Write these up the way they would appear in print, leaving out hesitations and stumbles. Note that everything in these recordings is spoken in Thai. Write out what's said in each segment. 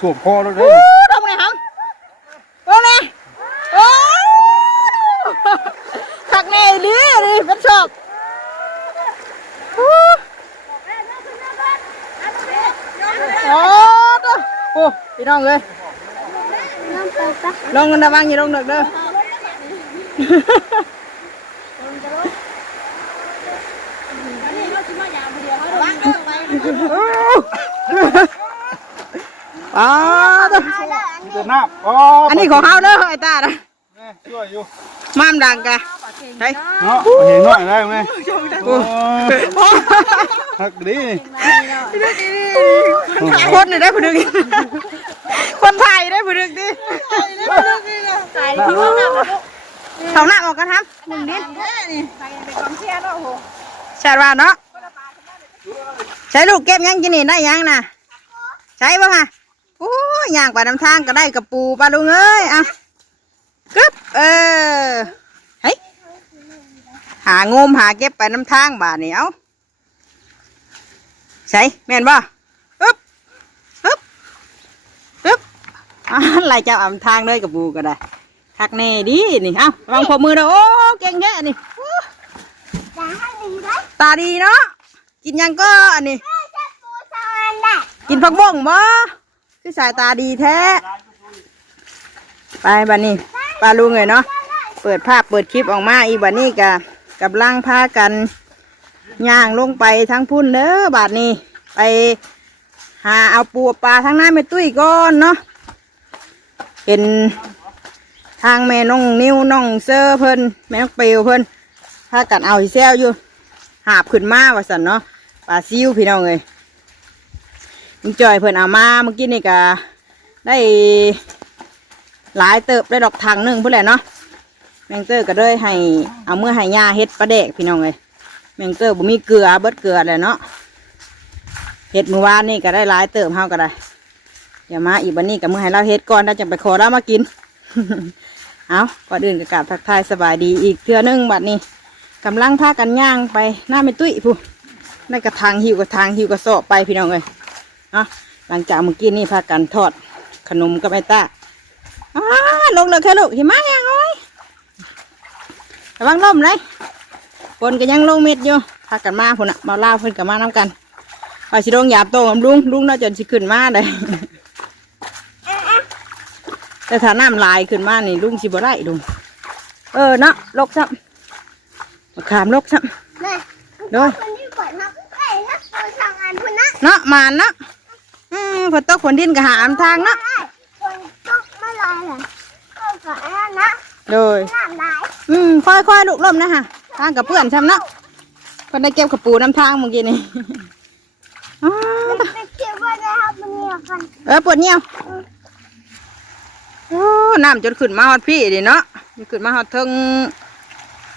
สวมคอแล้วเด้อทำไงครับโอ้แม่โอ้ขักแน่ดิเป็นชอบโอ้โหพี่น้องเลยลงกันนะบ้างอย่าลงเด็กเด้ออ๋อตัวน้ำอันนี้ของเขาเด้อไอ้ตาเด้อช่วยอยู่มามดังกะใช่เนาะเห็นหน่อยได้ไหมหักดีคนได้ผู้ดึงคนไทยได้ผู้ดึงดิเขาหน้าออกกันครับหนึ่งนิดใช่ป่ะเนาะใช้ลูกเก็บยังกินนี่ได้ยังนะใช่ป่ะฮะโอ้ยย่างไปน้ำทางก็ได้กระปูปลาลุงเอ้ยอ่ะกึ๊บเฮ้ยหางมหาเก็บไปน้ำทางบ่านี่เอาใช่แม่นบ่อึ๊บอึ๊บอึ๊บอะไรจะเอาทางเลยกระปูก็ได้ทักแน่ดีนี่เอาวางพอมือเด้อโอ้เก่งแค่นี่ตาดีเนาะกินยังก็อันนี้กินผักบ้งบ่คือสายตาดีแท้ไปบัดนี้ปลาลุงเลยเนาะเปิดภาพเปิดคลิปออกมาอีบัดนี้กับล่างพากันย่างลงไปทั้งพุ่นเด้อบาดนี้ไปหาเอาปูปลาทั้งนั้นไปตุ้ยก้อนเนาะเป็นทางแม่น้องนิ้วน้องเซอร์เพิ่นแม่น้องเปลวเพิ่นพากันเอาอีแซวอยู่หาบขึ้นมาว่าสันเนาะปลาซิวพี่น้องเลยลุงจอยเพิ่นเอามาเมื่อกี้นี่ก็ได้หลายเติบได้ดอกถังหนึ่งพุ่นแหละเนาะแมงเตอร์ก็เลยให้เอาเมื่อให้ยาเฮ็ดปลาแดกพี่น้องเลยแมงเตอร์บ่มีเกลือเบิดเกลือเลยเนาะเฮ็ดเมื่อวานนี่ก็ได้หลายเติบเฮาก็ได้อย่ามาอีกบันนี้กับเมื่อให้เราเฮ็ดก่อนเราจะไปขอเรามากิน เอาก่อนอื่นก็กราบทักทายสบายดีอีกเทื่อนึงบัดนี้กำลังพากันย่างไปหน้าไม่ตุ้ยผู้ในกระถางหิวกระถางหิวกระสอบไปพี่น้องเลยเนาะหลังจากเมื่อกี้นี่พากันทอดขนมกับไอ้ต้าลงเลยแค่ลูกหิมะยังโอ้ยระวังล่มเลยฝนก็ยังลงเม็ดอยู่พากันมาพุ่นมาล่าเพิ่นกับมาน้ำกันไปสิลงหยาบโตกับลุงน่าจะสิขึ้นมาเลย แต่ถ้าน้ำลายขึ้นมานี่ลุงสิบ่ได้ลุงเนาะลกซ้ำมะขามลกซ้ำโดยเนาะมานเนาะฝนตกฝนดินก็หามทางเนาะโดยค่อยๆลูกล่มนะฮะทางกับเพื่อนช้ำเนาะคนได้เก็บกระปูน้ำทางเมื่อกี้นี่ปวดเงี้ยวน้ำจนขึ้นมาฮอดพี่ดิเนาะขึ้นมาฮอดเทิง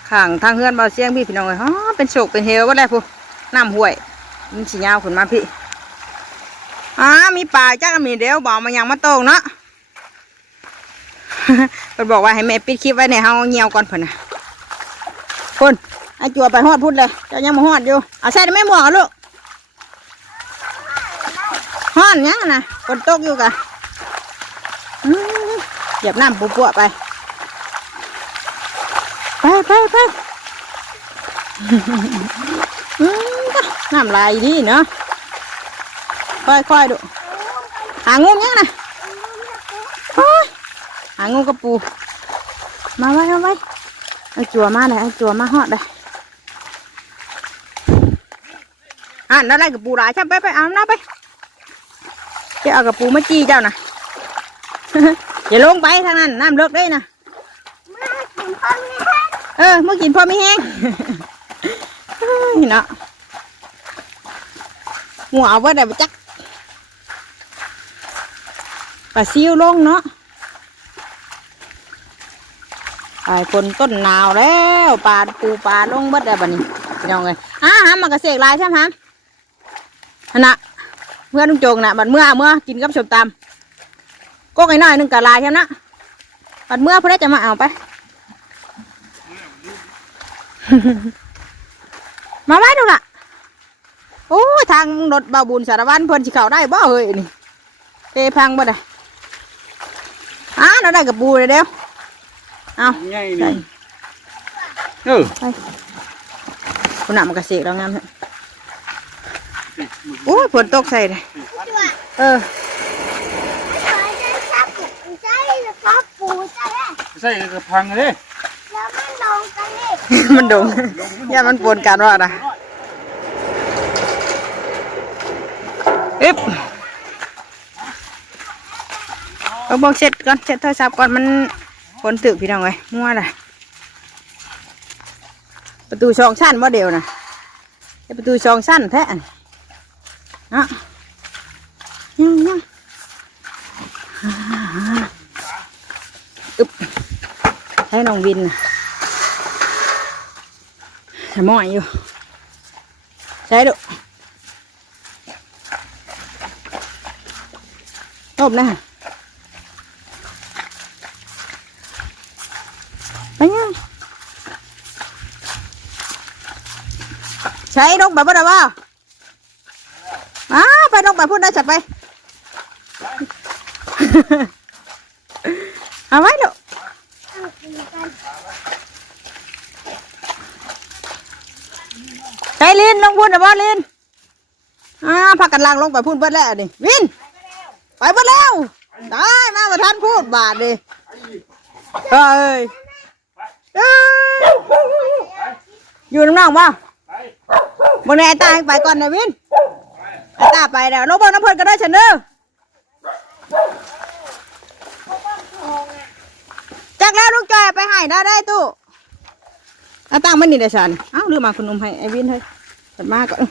ข้างทางเฮือนเบาเสียงพี่พี่น้องเลยเป็นโศกเป็นเฮวว่าได้พูน้ำห่วยมันสียาวขึ้นมาพี่มีปลาจ้ามีเดี๋ยวบอกมายังมาโตงเนาะ เพิ่นบอกว่าให้แม่ปิดคลิปไว้ในเฮาเงียวก่อนเพิ่นนะคนไอจัวไปฮอดพุ่นเลยเจ้ายังมาฮอดอยู่เอาใส่ได้ไม่หมวกลูกฮอดยังนะฝนตกอยู่กะเหยียบน้ำปุ๊บๆไปน้ำลายดีเนาะค่อยๆดูหางุ้มยังนะหางุ้มกระปูมาไว้เอาจั่วมาเลยเอาจั่วมาฮอดเลยนั่นได้กระปูหลายใช่ไปเอาน้าไปจะเอากระปูมาจี้เจ้านะ อย่าลงไปทางนั้นน้ำเลิกได้นะเมื่อกินพอไม่แห้งเนาะหัวเอาไว้ได้จักปลาซิวลงเนาะคนต้นหนาวแล้วปลาปูปลาลงเบิดได้บ่นี่ยังไงหามากระเสกลายใช่ไหมนะเมื่อลุงโจงน่ะบัดเมื่อกินกับส้มตำก็ไอ้น้อยนึงกะลายใช่ไหมบัดเมื่อเพื่อจะมาเอาไป มาไว้ดูล่ะโอ้ทางรถบาบุญสารวัตรเพิ่นสิเข้าได้บ่เฮ้ยนี่ เทพังบ่ได้เราได้กับปูเลยเดี๋ยวเอา ใหญ่ ใส่ นี่ไปคุณน่ะมันกระเสกเรางามเลยโอ้ยฝนตกใส่เลยใส่กระพังเลย มันดงอย่ามันปนกันว่านะเอาบอกเช็ดก่อนเช็ดโทรศัพท์ก่อนมันฝนตึกพี่น้องไว้มั่วเลยประตูช่องสั้นว่าเดียวนะประตูช่องสั้นแท้นะยังให้น้องวินสมอยอยู่ใช่ดูตบนะไปยังใช้นกแบบว่าอะไรวะไปนกแบบพูดได้จัดไปเอาไว้ดูใช้ลินลงพูดนะบ่ลินพักกันล่างลงไปพูดเบิดแล้วดิวินไปเบิดแล้วได้มาประทันพูดบาทดิเฮ้ยอยู่น้ำน้องบ่มึงในไอ้ตาไปก่อนนะวินไอ้ตาไปแล้วลงเบิ้งน้ำเพลินก็ได้ฉันเด้อจากแล้วลูกจอยไปให้ได้ตู้ไอ้ตามันนี่ได้ฉันลืมมาขนมให้ไอ้วินเฮ้ยตัดมาก่อน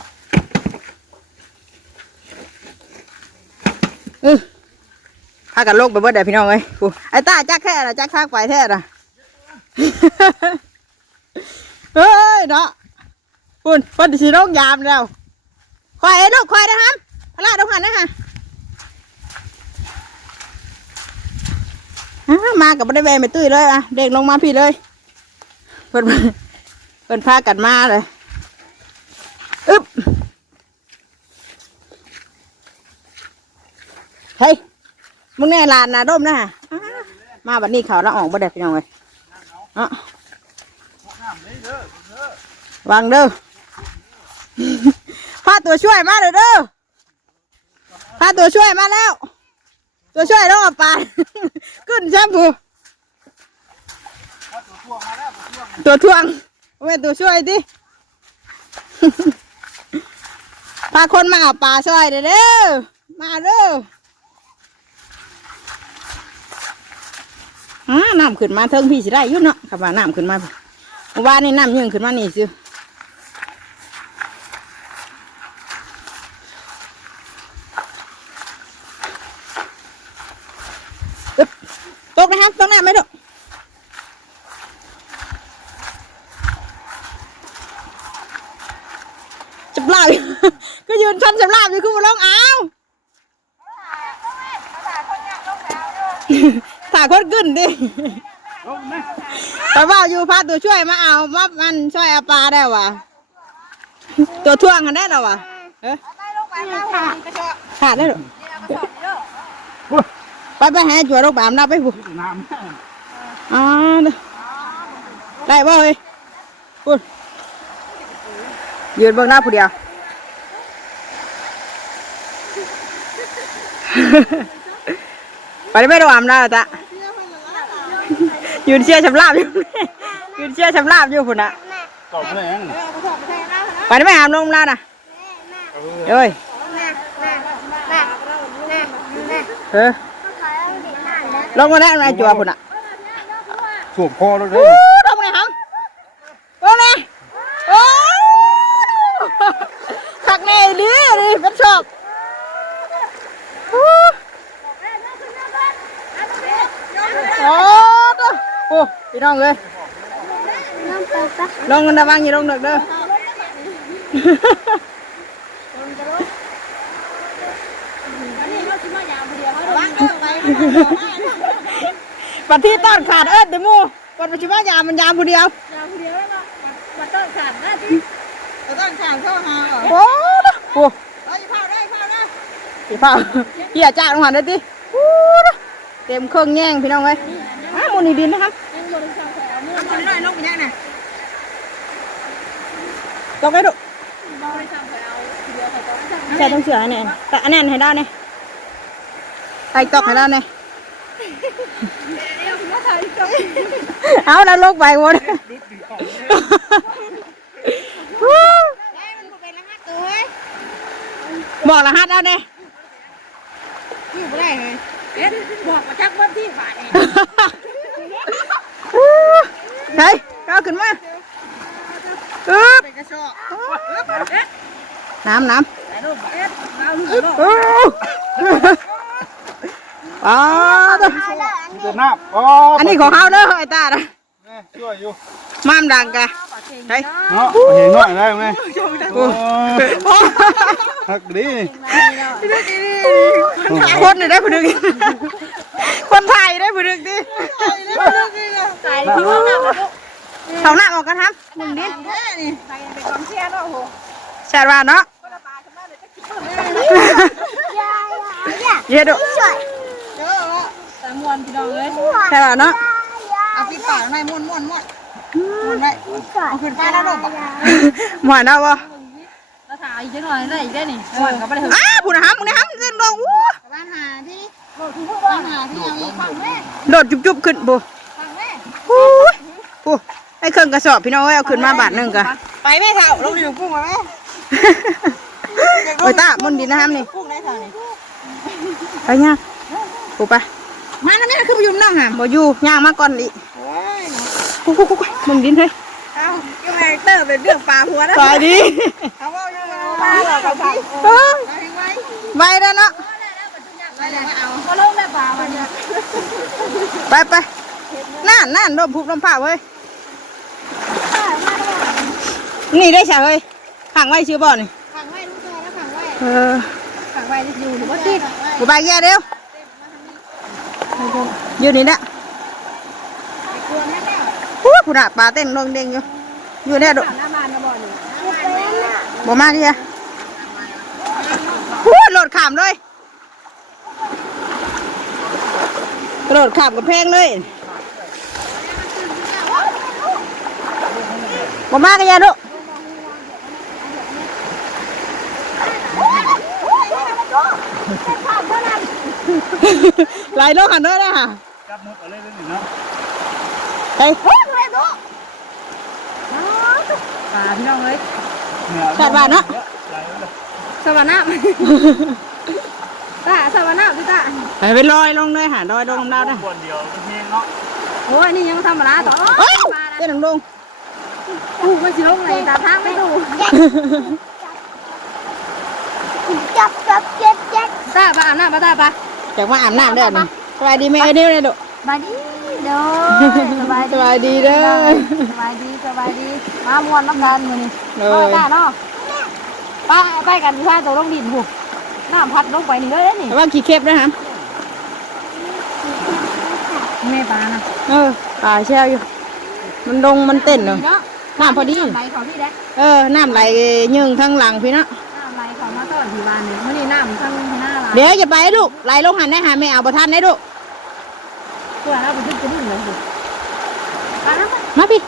พากันโลกไปเบิดเดี๋ยวพี่น้องเอ้ยไอ้ตาจักแค่ละจักข้างไปแท้ละเฮ้ยเนาะคุณคนที่สีโรคยามแล้วควายลูกควายนะครับพลาดตรงหันนะฮะมากับไม่ได้แวะไม่ตื้อเลยเด็กลงมาพี่เลยเพิ่นพากันมาเลยเฮ้ยมึงแน่ลานนะร่มนะฮะมาบัดนี้เขาแล้วออกบ่ได้พี่น้องเลยวางเด้อพาตัวช่วยมาเลยเด้อพาตัวช่วยมาแล้วตัวช่วยต้องเอาไปขึ้นแชมพูตัวทวงไม่ตัวช่วยดิพาคนมาเอาปลาช่วยเด้อมาเด้อน้ำขึ้นมาเทิงพี่สิได้ยุ่นเนาะขับว่าน้ำขึ้นมาว่านี่น้ำยังขึ้นมานี่สิตกนะครับตกน้ำไหมลูกจับลาบก็ยืนชันจับลาบอยู่คือมาลงเอาถ่ายคนขึ้นดิแต่ว่าอยู่พาตัวช่วยมาเอามามันช่วยเอาปลาได้วะตัวท่วงกันได้หรอวะขาดได้หรอไปให้จั่วลูกบามนับไปผู้ได้บ่เฮ้ยพูดยืนเบื้องหน้าผู้เดียวไปได้ไม่ระวังได้จ้ะยืนเชียร์ชำลาบอยู่ยืนเชียร์ชำลาบอยู่พุ่นอะไปได้ไม่หามลงมาน่ะเอ้ยลงมาแล้วนายจัวพุ่นอะสวมคอแล้วเลยลงมาเลยครับลงเลยโอ้ขักแน่ดิเป็นชอบโอ้พี่น้องเลยลงกันระวังอย่าลงเด็กเด้อปัดที่ต้นขาดเดี๋ยวมูปัดปัจจุบันยามมันยามผู้เดียวแล้วปัดต้นขาดนะที่ต้นขาดเข้าหาโอ้โหได้ สีเผาเหี้ยจ้าลงหันได้ดิเต็มเครื่องแย่งพี่น้องเลยมูนี่ดินนะครับมูนี่ได้ลงไปยังไงลงไปดูใส่ต้องเสือเนี่ยแต่อันนั้นให้ได้เนี่ยใส่ตอกให้ได้เนี่ยเอาแล้วลงไปหมดบอกรหัสเอาเนี่ยอยู่ไม่ได้เลยบอกมาชักบ้านที่ฝ่ายเฮ้ยก้าวขึ้นมาน้ำอ๋อจะนับอันนี้ของเขาเด้อไอ้ตานะ ช่วยอยู่มามดังกะเฮ้ยเนาะเห็นหน่อยได้ไหมฮักดีคนได้ผู้ดึงคนไทยได้ผู้ดึงดิเขาหน้าออกกันครับมึงดิแชร์ว่าเนาะเยอะดุแชร์ว่าเนาะเอาปิดปากหน่อยม้วนไว้เอาขึ้นไปแล้วลงหวานเอาบ่เราถ่ายอีกจังหน่อยได้อีกได้นี่ม้วนก็ไม่ได้อ้าผู้นะมึงนะมึงเส้นลงบ้านหาที่บ้านหาที่ยังมีฝั่งแม่โดดจุบขึ้นบุฝั่งแม่ปูไอ้เครื่องกระสอบพี่น้องเอาขึ้นมาบาทนึงกะไปแม่เถ่าลงดิพุ่งมาแม่โอ้ยตามุนดินนะครับนี่พุ่งได้เถ่านี่ไปย่างปูไปมาแล้วแม่คือไปยุ่มน้องหามบ่อยู่ย่างมาก่อนดิกูมึงดินเฮ้ยเอายังไงเติร์เป็นเรื่องปลาหัวนะปลาดีเขาว่ายังไงปลาเราเขาพี่ไปแล้วเนาะไปแล้วเอาเขาลงแม่ปลาวันนี้ไปนั่นโดนผูกลมผ่าเว้ยนี่ได้ใช่เว้ยขังไว้ชื่อบ่อนี่ขังไว้ลูกชายแล้วขังไว้ขังไว้อยู่หรือว่าติดกูไปแย่เร็วอยู่นี่แหละผู้ด่าปลาเต้นลงเด้งอยู่เนี่ยดุบ่มาดิฮะโหลดขามเลยโหลดขามกับเพลงเลยบ่มากันยาดุไหลลงหันด้วยนะฮะจับมุดอะไรเรื่องนี้เนาะเฮ้ยปลาพี่น้องเลยสวัสดีเนาะสวัสดีตาสวัสดีพี่ตาไปลอยลงเลยหาลอยลงดาวได้คนเดียวก็เพียงเนาะโอ้ยนี่ยังทำมาแล้วต่อเต้นลงไม่ชิลงเลยตาทางไม่ดูจับตาปลาอาบน้ำตาปลาจากมาอาบน้ำได้ไหมสบายดีไหมเอเดียวเลยดุสบายดีเด้อสบายดีเด้อสบายดีมามวนน้ำกันมือนี่ไปกันเนาะไปกันที่ท่าตัวลงดินหูน้ำพัดลงไปนี่เลยนี่ว่าขี่เข็บนะฮะแม่ปลานะปลาแช่อยู่มันลงมันเต้นเนาะน้ำพอดีไหลเขาพี่แดกน้ำไหลยืงทั้งหลังพี่เนาะน้ำไหลเขามาต้อนที่บ้านนี่มื่อนี้น้ำทั้งหน้าเดี๋ยวอย่าไปลูกไหลลงหันได้หาไม่เอาประทันได้ลูกเพื่อเราไปขึ้นขึ้นเลยสิมาพี่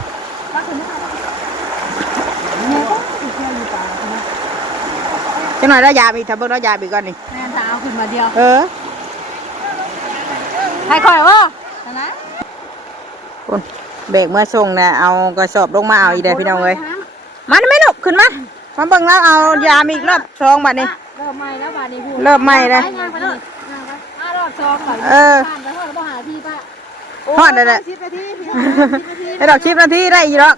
จะหน่อยเรายาบีถ้าเบิ่งเรายาบีก่อนนี่แม่สาวขึ้นมาเดียวใครคอยวะนะคุณเบรกเมื่อส่งนะเอากระสอบลงมาเอาอีเดียพี่น้องเลยมันไม่หนุกขึ้นมาเบิ่งแล้วเอายามีอีกรอบสองบัดนี้เริ่มใหม่แล้วบัดนี้เริ่มใหม่เลยรอบสองก่อนหาที่ป้าฮอดเลยให้ดอก10 นาทีได้อีกหรอก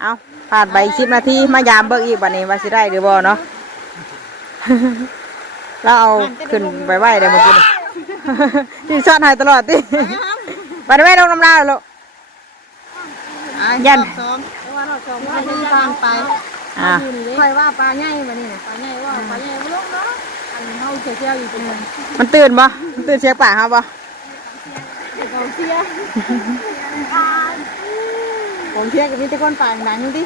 เอาผ่านไป10 นาทีมายามเบิ่งอีกบัดนี้ว่าสิได้หรือบ่เนาะแล้วเอาขึ้นไปไหวได้เมื่อกี้ที่ซ่อนหายตลอดที่ไปได้ไหมลงน้ำลายลูกยันไปคอยว่าปลาใหญ่มานี่นะปลาใหญ่ว่าปลาใหญ่ไม่ลงเนาะอันนี้เขาเชี่ยวอยู่ตรงนั้นมันตื่นบ่มันตื่นเชียงป่าครับบ่ผมเชียกับพี่ตะก้นป่าหนังดิ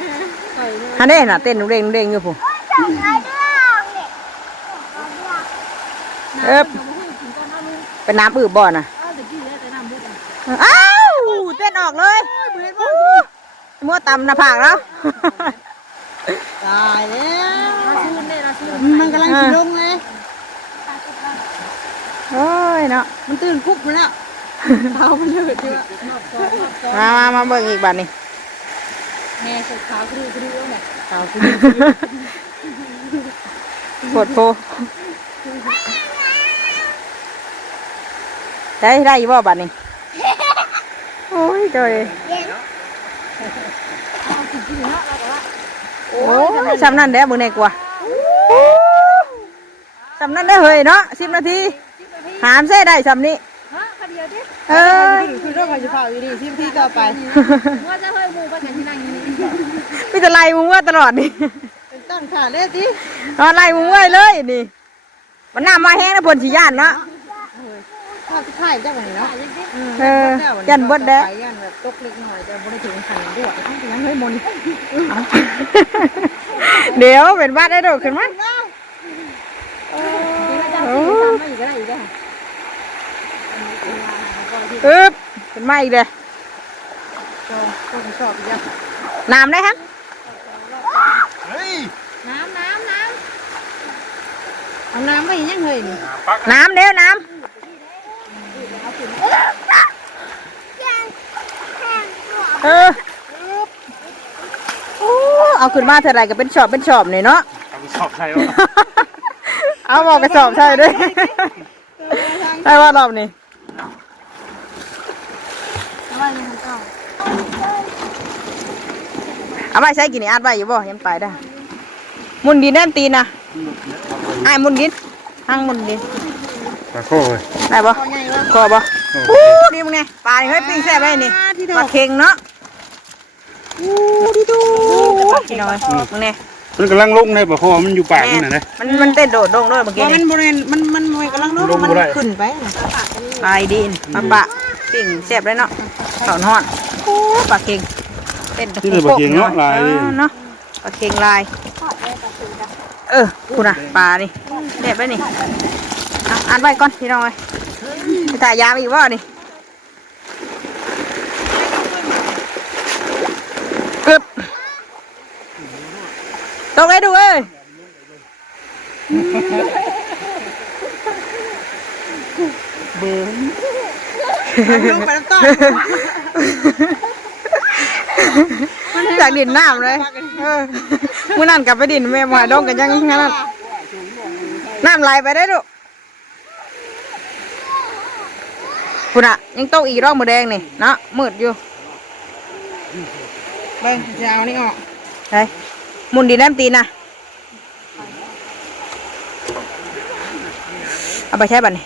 ฮันเด้น่ะเต้นเร่งอยู่ผู้ เป็นน้ำอืบบ่อน่ะ ตะกี้แต่น้ำมืด อ้าวเต้นออกเลยมั่วตำหน้าผากแล้ว ตายแล้ว ชื่นเลยชื่น มันกำลังสิลงเลย โอ้ยเนาะ มันตื่นคุกมาแล้วเท้ามันเลือดเยอะ มาเบิ่งอีกบัดนี้ แม่สุดขาวคือเนี่ย เท้าคือ ปวดโพได้อยู่บ่บัดนี้โอ้ยจอยโอ้ยซ้ำนั่นเด้อมือไหนกว่าซ้ำนั่นได้อเฮ้ยเนาะ10 นาทีหามเส้ได้ซ้ำนี้ ฮะคดีเดียวดิ เออ คือเรื่องของจะเผาอยู่ดีที่พี่ต่อไป ว่าจะเฮ้ยมูกันที่นั่งอยู่นี่ พี่จะไล่มึงว่าตลอดนี่ เป็นตั้งขาเลยสิ นอนไล่มึงไว้เลยนี่มันน้ำมาแห้งนะพลสิย่านเนาะ ข้าวที่ข่ายจังไหนเนาะ เออยันเบดแด้ ยันแบบตกเล็กหน่อยแต่บริถึงขันด้วยทั้งที่นั้นเฮ้ยมน เดี๋ยวเป็นบ้านได้โดดขึ้นมั้ย ไม่อีกได้อีกได้ อึ๊บเป็นไม้อีกเลย คนชอบยัก น้ำได้ฮะ เฮ้ย น้ำ เอาน้ำไม่ยังเฮ้ยนี่ ปัก น้ำเดี๋ยวน้ำเออโอ้เอาขึ้นมาเท่าไรก็เป็นชอบนี่เนาะ ทำสอบใครวะ เอาบอกกระสอบใช่ด้วยใช่ว่ารอบนี้ อะไรนี่มันเก่า เอาไปใช้กี่นี่อัดไว้อยู่บ่ยังไปได้มุนดินแน่นตีนนะไอ้มุนดินห้างมุนดิน ปลาโค้ย ได้บ่คอบ่โอ้ดีมึงไงปลานี่เฮ้ยปิ้งแซ่บได้นี่ปลาเค็งเนาะโอ้ดีดูพี่น้อยมึงไง มันกำลังลงในปลาโค้มันอยู่ปากนี่นะ มันเต้นโดดดงด้วยเมื่อกี้ ว่ามัน นี่ บริเวณมันมวยกำลังลุกมันขึ้นไป ปลาดินปลาปะปิ้งแซ่บเลยเนาะถอนหอดโอ้ปลาเค็งเต้น ที่เลยปลาเคียงเนาะลาย เนาะปลาเค็งลายคุณน่ะปลานี่แซ่บเลยนี่อ่านไว้ก่อนพี่น้อยไปถ่ายยามอีกว่านี่อึ๊บตกเลยดูเอ้ย ลุกไปน้ำต้น จากดินน้ำเลยเมื่อนั่นกลับไปดินแม่มาดงกันยังงั้นนั้นน้ำไหลไปได้ดูคุณอะยังตกอีกรอบมือแดงนี่เนาะมืดอยู่ เบิ้งจะเอานี่ออก ไปมุนดินน้ำตีนนะเอาไปใช้บัตรนี่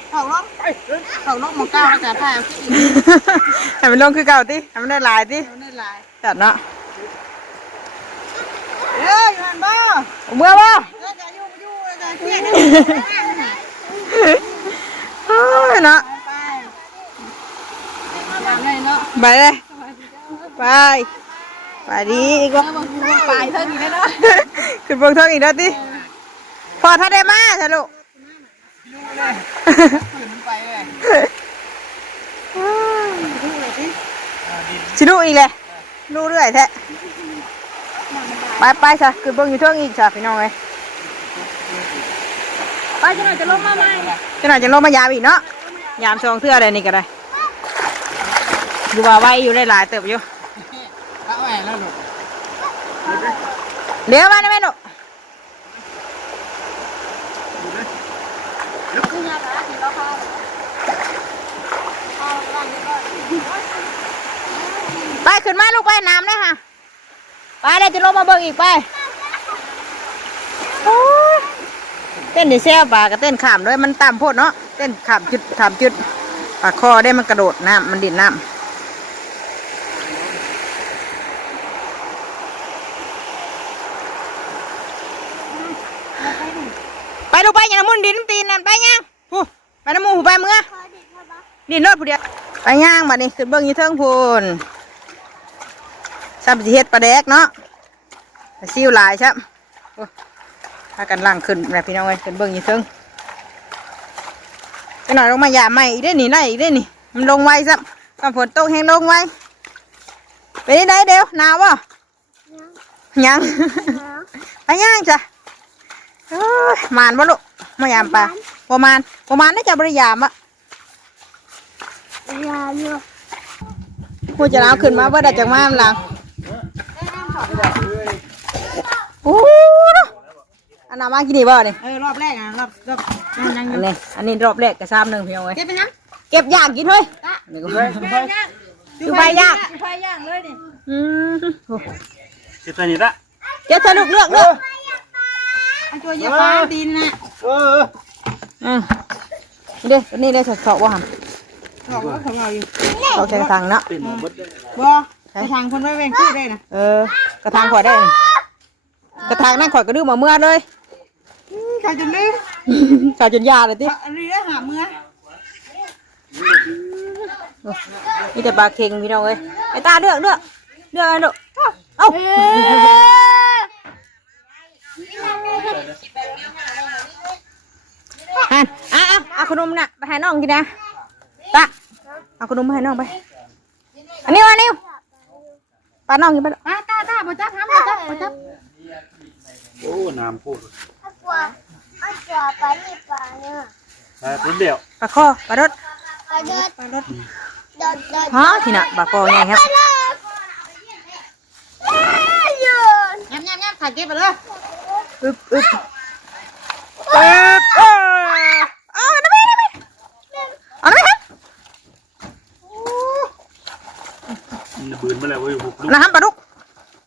เขาลงมาเก้าแล้วแต่ถ้าเอาขี้ ให้มันลงคือเก่าติให้มันได้ลายติ เอาได้ลาย จัดเนาะ เอ้ยมันบ้า เมื่อบ่ แล้วจะอยู่แล้วจะเครียด โอ้ยเนาะ ไปเนาะ ไปเลยไปไปดีอีกว่า ไปเท่านี้แล้วเนาะ ขึ้นบนเทิงอีกแล้วติพอถ้าได้มาเถอะลูก ไปเลย ชิดูอีกเลยดูเรื่อยแท้ไปซะขึ้นบนอยู่เทิงอีกจ้ะพี่น้องเอ้ย ไปจะหน่อยจะลงมาไหม จะหน่อยจะลงมายามอีกเนาะยามซองเทื่ออะไรนี่ก็ได้ดูว่าไว้อยู่ได้หลายเติบอยู่ เอาแหวนแล้วลูก เดี๋ยวมานะแม่ลูกไปขึ้นมาลูกไปน้ำเลยค่ะไปเดี๋ยวจะลงมาเบิ่งอีกไปโอ้ยเต้นดิเซลปลากับเต้นขามด้วยมันต่ำโพดเนาะเต้นขามจุดปลาคอได้มันกระโดดน้ำมันดิ่นน้ำไปลูกไปอย่างน้ำมุนดินน้ำตีนนั่นไปย่างผู้ไปน้ำมูหูไปเมื่อดินรถผู้เดียวไปย่างมานี่ขึ้นเบิ่งอยู่เทิงพูนซ้ำสิเฮ็ดปลาแดกเนาะซิวหลายซ้ำโอ้พากันล่างขึ้นแบบพี่น้องเอ้ยขึ้นเบิ่งอยู่เทิง ไปหน่อยลงมาหยาใหม่อีกได้หนิไล่อีกได้หนิมันลงไวซ้ำก่อนฝนตกแห้งลงไวไปได้เดี๋ยวหนาวป่ะยังไปย่างจ้ะมานบ่ลูกมายามปลาประมาณน่าจะบริยามอ่ะพูดจะเอาขึ้นมาเพื่อดัดจากม้ามหลังโอ้อันน้ำมากินดีบ่เนี่ย รอบแรกอ่ะรอบยัง อันนี้รอบแรกกระซ้ำหนึ่งเพียงไว้ เก็บไปยัง เก็บยากกินเฮ้ยนี่ก็อยู่ไปยาก ไฟย่างเลยนี่ เจ็ดตัวนี้ละ เจ๊เธอลูกเลือก อันตัวเยอะฟ้าดินน่ะ นี่ได้สดๆว่าหัน ของเราอยู่ เราใช้กระถางเนาะ บ่กระถางคนไว้เวงชื่อได้นะ กระถางข่อยได้กระถางนั่งข่อยก็ดื้อมาเมื่อเลย ใครจะลืม ข่อยจนยาเลยติ อันนี้ได้หาเมื่อ มีแต่ปลาเค็งพี่น้องเอ้ยไอ้ตาเลือกอะไรลูกเอ้าเอาขนมน่ะไปให้น้องกินนะตาเอาขนมมาให้น้องไปอันนี้ปลาน้องกินไป ตาบ่จับทำบ่จับ โอ้น้ำพูด เอาจับไปนี่ปลาเนี่ย รถเดียว ปลาคอปลารส ปลาเด็ดเด็ด ฮะที่น่ะปลาคอไงครับ ย่ำถ่ายเก็บไปเลย อึบเอาน้ำไปเอาน้ำไปครับ มันบืนมาแล้วเว้ยหุบลูก น้ำปลาดุก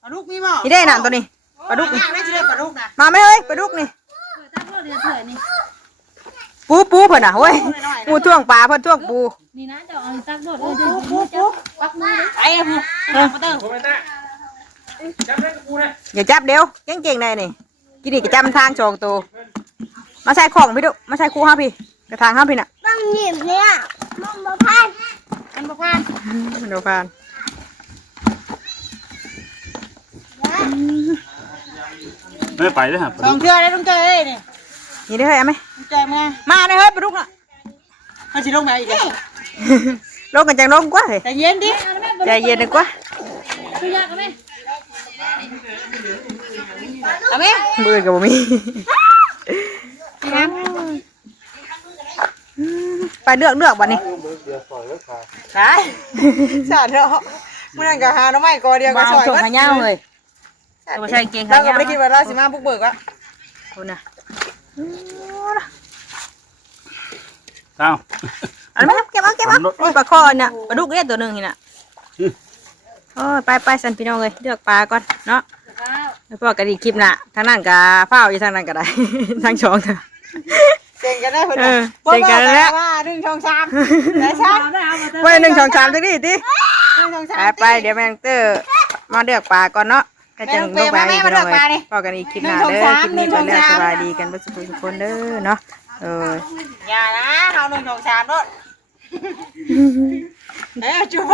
ปลาลูกมีบ่ นี่ได้น่ะตัวนี้ปลาดุก ย่างได้เชื่อปลาลูกนะ มาไหมเฮ้ยปลาดุกนี่ปูเพิ่นน่ะเว้ยปูท่วงปลาเพิ่นท่วงปู นี่นะเดี๋ยวเอาตักโดดปุ๊บปักมือ ไอ้ผู้มาเติม อย่าจับเดี๋ยวเก่งๆได้นี่กินนี่ก็จำทางจองตัวมาใส่ของพี่ดุมาใส่คู่ห้าพี่กระทางห้าพี่น่ะ ต้องหยิบเนี่ยมันมาพัน อันบ่ผ่าน เดี๋ยวพาน ไม่ไปเลยฮะ สองเชื่อได้ต้องเจอเลยนี่ นี่ได้เฮ้ยเอาไหม ใจมา มาเลยเฮ้ยปลาดุกน่ะ เขาสิลงมาอีก ลงกันจังลงกว่าเฮ้ย ใจเย็นดิ ใจเย็นดีกว่า คือยากกันไหม เอาไหม มือกับบ่มี พี่น้ ไปเลือกบัดนี้ ำได้สาดเถอะมื่อนั้นก็หาน้องไม้กอเดียวก็ มา ซอย ส่ง วัด ขายาวเลยตัวใส่เกง เรา ขายาว ก็ไม่ได้คิดว่าเราสิมาบุกเบิกอะ คุณน่ะ เอ้า อันนี้เก็บเอาปลาคอน่ะปลาดุกเนี่ยตัวหนึ่งนี่น่ะโอ้ยไปสันพี่น้องเลยเลือกปลาก่อนเนาะแล้วพอกันอีกคลิปน่ะทางนั้นกับเฝ้าอยู่ทางนั้นก็ได้ ทางช่องเถอะ เก่งกันได้เพื่อน เก่งกันแล้ว ว่า1 2 3ได้ชัด ไว้1 2 3จังดิติ 1 2 3 ไปเดี๋ยวแมงเตอร์มาเลือกปลาก่อนเนาะก็จะลงไปพี่น้องเลยพอกันอีกคลิปหน้าเด้อคลิปนี้ไปแล้วสบายดีกันทุกคนเด้อเนาะอย่านะเอา1 2 3ด้วยเอ้ยจูไป